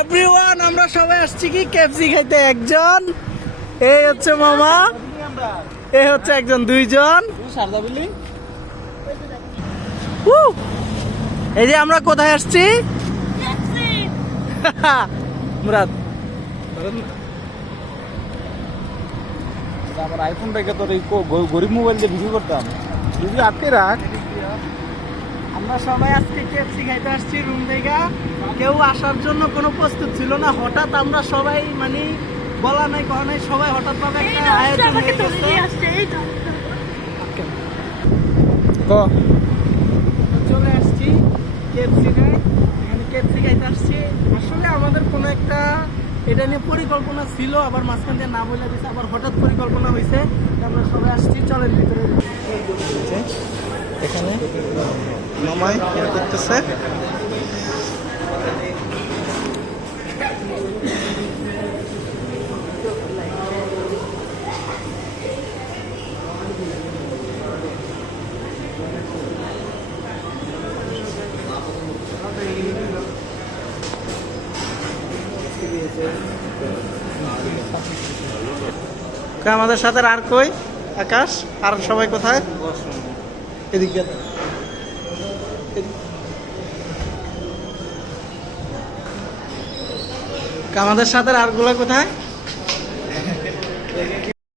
Everyone আমরা সবাই আসছি কি কেএফসি খাইতে। একজন এই হচ্ছে মামা, এই হচ্ছে একজন, দুইজন। এই যে আমরা কোথায় আসছি? মুরাদ আমার আইফোনটাকে তোর এই গরিব মোবাইল দিয়ে বিক্রি করতাম, যদি আটকে রাখ। আমরা সবাই আজকে কেএফসি খাইতে আসছি রুম থেকে। কেউ আসার জন্য কোনো প্রস্তুত ছিল না, হঠাৎ আমরা সবাই মানে বলা নাই কখনো নাই, সবাই হঠাৎ ভাবে একটা আয়োজন হয়ে গেছে। চলে আসছি কেএফসি খাই, এখানে কেএফসি খাইতে আসছি। আসলে আমাদের কোনো একটা এটা নিয়ে পরিকল্পনা ছিল, আবার মাঝখান দিয়ে না বলে দিচ্ছে, আবার হঠাৎ পরিকল্পনা হয়েছে। আমরা সবাই আসছি, চলেন ভিতরে। এখানে মামাই করতেছে। আমাদের সাথে আর কই? আকাশ আর সবাই কোথায়? এদিকে আমাদের সাথে আর গুলা কোথায়?